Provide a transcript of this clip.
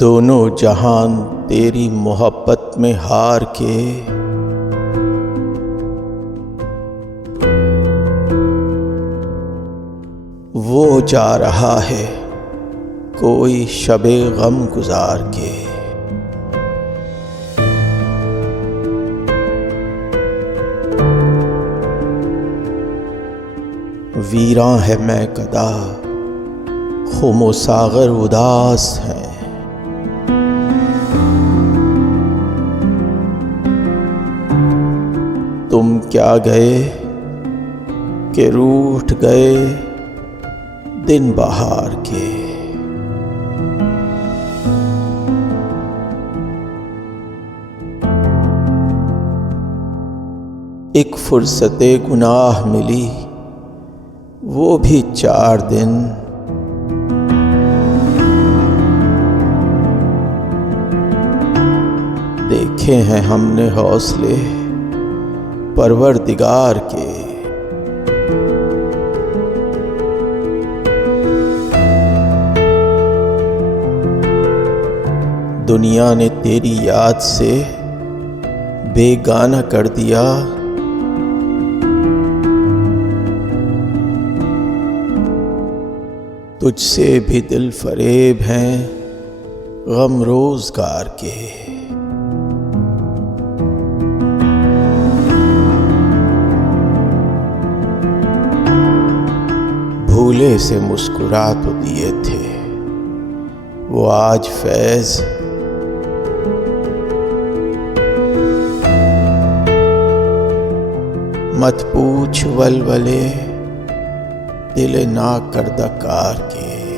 दोनों जहान तेरी मोहब्बत में हार के वो जा रहा है कोई शबे गम गुजार के। वीरां है मैं कदा खुमो सागर उदास हैं। तुम क्या गए कि रूठ गए दिन बहार के। एक फुर्सते गुनाह मिली वो भी 4 दिन। देखे हैं हमने हौसले परवरदिगार के। दुनिया ने तेरी याद से बेगाना कर दिया। तुझसे भी दिल फरेब हैं गम रोजगार के। भूले से मुस्कुरा तो दिए थे वो आज फैज। मत पूछ वलवले दिल ना करदा कार के।